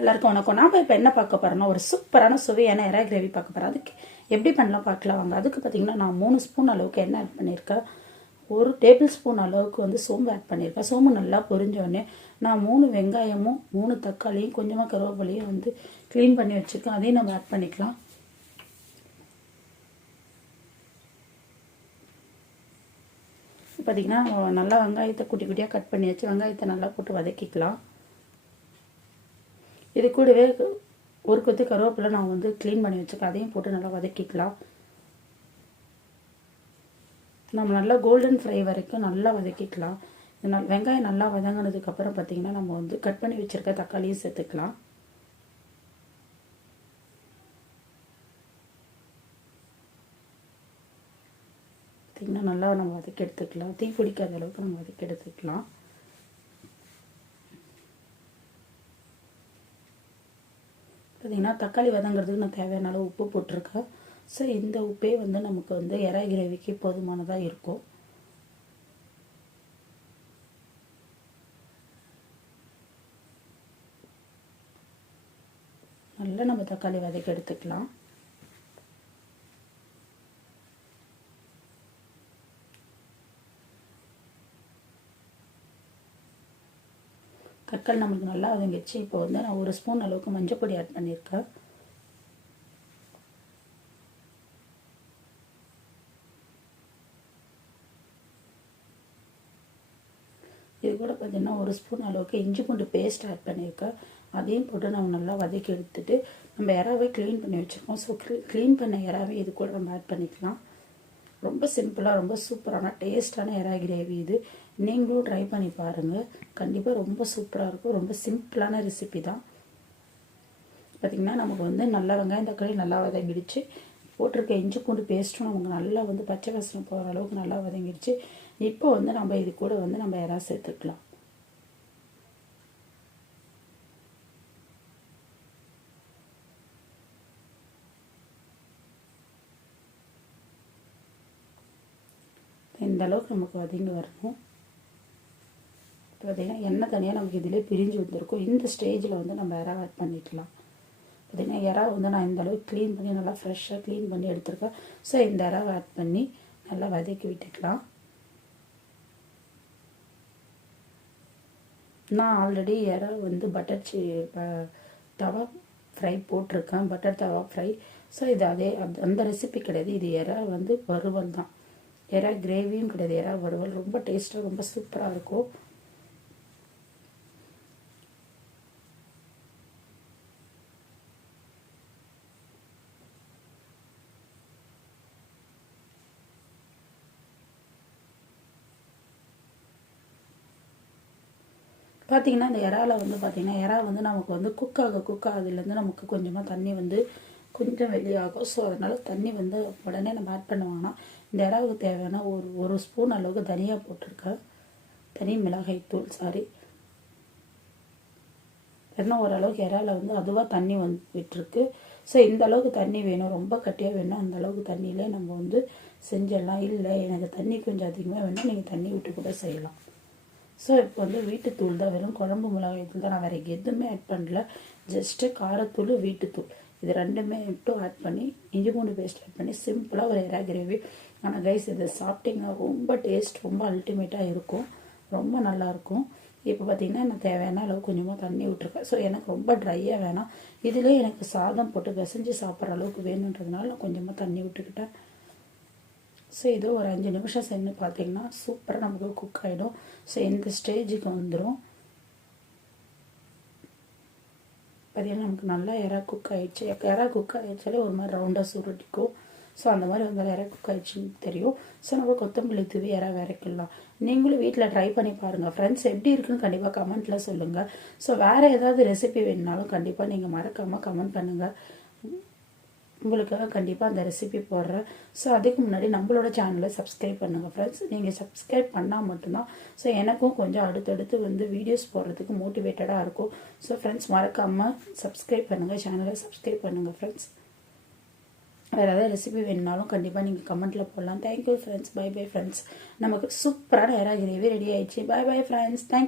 எல்லாருக்கும் வணக்கம். நான் இப்போ என்ன பார்க்க போறேன்னா ஒரு சூப்பரான சுவையான எறா கிரேவி பார்க்க போறேன். அதுக்கு எப்படி பண்ணலாம் பார்க்கலாம் வாங்க. அதுக்கு பார்த்தீங்கன்னா நான் 3 ஸ்பூன் அளவுக்கு எண்ணெய் ஆட் பண்ணியிருக்கேன். 1 டேபிள் ஸ்பூன் அளவுக்கு வந்து சோம்பு ஆட் பண்ணியிருக்கேன். சோம்பு நல்லா பொரிஞ்சோடனே நான் 3 வெங்காயமும் 3 தக்காளியும் கொஞ்சமாக கருவேப்பிலையும் வந்து க்ளீன் பண்ணி வச்சுருக்கேன். அதையும் நம்ம ஆட் பண்ணிக்கலாம். பார்த்தீங்கன்னா நல்லா வெங்காயத்தை குட்டி குட்டியாக கட் பண்ணி வச்சு வெங்காயத்தை நல்லா போட்டு வதக்கிக்கலாம். இது கூடவே ஒரு கொத்து கருவேப்பிலை நான் வந்து க்ளீன் பண்ணி வச்சுருக்கேன். அதையும் போட்டு நல்லா வதக்கிக்கலாம். நம்ம நல்லா கோல்டன் ஃப்ரை வரைக்கும் நல்லா வதக்கிக்கலாம். வெங்காயம் நல்லா வதங்கினதுக்கப்புறம் பார்த்திங்கன்னா நம்ம வந்து கட் பண்ணி வச்சுருக்க தக்காளியும் சேர்த்துக்கலாம். பார்த்திங்கன்னா நல்லா நம்ம வதக்கி எடுத்துக்கலாம். தீ பிடிக்காத அளவுக்கு நம்ம வதக்கி எடுத்துக்கலாம். பார்த்திங்கன்னா தக்காளி வதங்கிறதுக்கு நான் தேவையான அளவு உப்பு போட்டிருக்கேன். ஸோ இந்த உப்பே வந்து நமக்கு வந்து எறா கிரேவிக்கு போதுமானதாக இருக்கும். நல்லா நம்ம தக்காளி வதக்கி எடுத்துக்கலாம். தக்காளி நமக்கு நல்லா வதங்கிடுச்சு. இப்போ வந்து நான் 1 ஸ்பூன் அளவுக்கு மஞ்சள் பொடி ஆட் பண்ணியிருக்கேன். இது கூட பார்த்தீங்கன்னா 1 ஸ்பூன் அளவுக்கு இஞ்சி பூண்டு பேஸ்ட் ஆட் பண்ணியிருக்கேன். அதையும் போட்டு நம்ம நல்லா வதக்கி எடுத்துட்டு நம்ம எறாவே க்ளீன் பண்ணி வச்சுருக்கோம். ஸோ க்ளீன் பண்ண எறாவே இது கூட நம்ம ஆட் பண்ணிக்கலாம். ரொம்ப சிம்பிளாக ரொம்ப சூப்பரான டேஸ்டான எறா கிரேவி இது. நீங்களும் ட்ரை பண்ணி பாருங்கள். கண்டிப்பாக ரொம்ப சூப்பராக இருக்கும். ரொம்ப சிம்பிளான ரெசிபி தான். பார்த்திங்கன்னா நமக்கு வந்து நல்லா வெங்காயம் தக்காளி நல்லா வதங்கிடுச்சு. போட்டிருக்க இஞ்சி பூண்டு பேஸ்ட்டும் நமக்கு நல்லா வந்து பச்சை வாசனை போகிற அளவுக்கு நல்லா வதங்கிடுச்சு. இப்போ வந்து நம்ம இது கூட வந்து நம்ம எறா சேர்த்துக்கலாம். இந்த அளவுக்கு நமக்கு வதங்கி வரணும். பார்த்திங்கன்னா எண்ணெய் தனியாக நமக்கு இதிலே பிரிஞ்சு வந்துருக்கும். இந்த ஸ்டேஜில் வந்து நம்ம எறா ஆட் பண்ணிக்கலாம். பார்த்திங்கன்னா எறா வந்து நான் இந்த அளவுக்கு க்ளீன் பண்ணி நல்லா ஃப்ரெஷ்ஷாக க்ளீன் பண்ணி எடுத்துருக்கேன். ஸோ இந்த எறாவை ஆட் பண்ணி நல்லா வதக்கி விட்டுக்கலாம். நான் ஆல்ரெடி எறா வந்து தவா ஃப்ரை போட்டிருக்கேன். பட்டர் தவா ஃப்ரை. ஸோ இது அந்த ரெசிபி கிடையாது. இது எறா வந்து வறுவல் தான். எறா கிரேவியும் கிடையாது, எறா வறுவல். ரொம்ப டேஸ்ட்டாக ரொம்ப சூப்பராக இருக்கும். பார்த்திங்கன்னா இந்த இறால வந்து பார்த்திங்கன்னா எறா வந்து நமக்கு வந்து குக் ஆகுதுலேருந்து நமக்கு கொஞ்சமாக தண்ணி வந்து கொஞ்சம் வெளியாகும். ஸோ அதனால் தண்ணி வந்து உடனே நம்ம ஆட் பண்ணுவாங்கன்னா இந்த இறாவுக்கு தேவையான ஒரு ஸ்பூன் அளவுக்கு தனியாக போட்டிருக்கேன். தனி மிளகாய் தூள் இன்னும் ஓரளவுக்கு இறால வந்து அதுவாக தண்ணி வந்து விட்டுருக்கு. ஸோ இந்த அளவுக்கு தண்ணி வேணும், ரொம்ப கட்டியாக வேணும், அந்த அளவுக்கு தண்ணியிலே நம்ம வந்து செஞ்சிடலாம். இல்லை எனக்கு தண்ணி கொஞ்சம் அதிகமாக வேணும், நீங்கள் தண்ணி விட்டு கூட செய்யலாம். ஸோ இப்போ வந்து வீட்டுத்தூள் தான், வெறும் குழம்பு மிளகாய் தூள் தான். நான் வேறு எதுவுமே ஆட் பண்ணல. ஜஸ்ட்டு காரத்தூள் வீட்டுத்தூள் இது ரெண்டுமே மட்டும் ஆட் பண்ணி இஞ்சி பூண்டு பேஸ்ட் ஆட் பண்ணி சிம்பிளாக ஒரு எறா கிரேவி. ஆனால் கைஸ் இது சாப்பிட்டிங்கன்னா ரொம்ப டேஸ்ட் ரொம்ப அல்டிமேட்டாக இருக்கும். ரொம்ப நல்லாயிருக்கும். இப்போ பார்த்திங்கன்னா எனக்கு தேவையான அளவு கொஞ்சமாக தண்ணி விட்டுருக்கேன். ஸோ எனக்கு ரொம்ப ட்ரையாக வேணாம். இதிலே எனக்கு சாதம் போட்டு பிசைஞ்சு சாப்பிட்ற அளவுக்கு வேணுன்றதுனால நான் கொஞ்சமாக தண்ணி விட்டுக்கிட்டேன். ஸோ இது ஒரு 5 நிமிஷம் சென்று பார்த்திங்கன்னா சூப்பராக நமக்கு குக் ஆகிடும். ஸோ இந்த ஸ்டேஜுக்கு வந்துடும். பார்த்திங்கன்னா நமக்கு நல்லா எறா குக் ஆகிடுச்சு. எறா குக் ஆகிடுச்சாலே ஒரு மாதிரி ரவுண்டாக சுருட்டிக்கும். ஸோ அந்த மாதிரி வந்து எறா குக் ஆகிடுச்சின்னு தெரியும். ஸோ நம்ம கொத்தமல்லி தூவி எறா வரைக்கலாம். நீங்களும் வீட்டில் ட்ரை பண்ணி பாருங்கள் ஃப்ரெண்ட்ஸ். எப்படி இருக்குன்னு கண்டிப்பாக கமெண்ட்டில் சொல்லுங்கள். ஸோ வேறு ஏதாவது ரெசிபி வேணுனாலும் கண்டிப்பாக நீங்கள் மறக்காமல் கமெண்ட் பண்ணுங்கள். உங்களுக்காக கண்டிப்பாக அந்த ரெசிபி போடுறேன். ஸோ அதுக்கு முன்னாடி நம்மளோட சேனலை சப்ஸ்கிரைப் பண்ணுங்கள் ஃப்ரெண்ட்ஸ். நீங்கள் சப்ஸ்கிரைப் பண்ணால் மட்டும்தான் ஸோ எனக்கும் கொஞ்சம் அடுத்தடுத்து வந்து வீடியோஸ் போடுறதுக்கு மோட்டிவேட்டடாக இருக்கும். ஸோ ஃப்ரெண்ட்ஸ் மறக்காமல் சப்ஸ்கிரைப் பண்ணுங்கள், சேனலை சப்ஸ்கிரைப் பண்ணுங்கள் ஃப்ரெண்ட்ஸ். வேறு ஏதாவது ரெசிபி வேணுனாலும் கண்டிப்பாக நீங்கள் கமெண்ட்டில் போடலாம். Thank you friends. Bye bye friends. நமக்கு சூப்பரான எறா கிரேவி ரெடி ஆயிடுச்சு. Bye bye friends. தேங்க்யூ.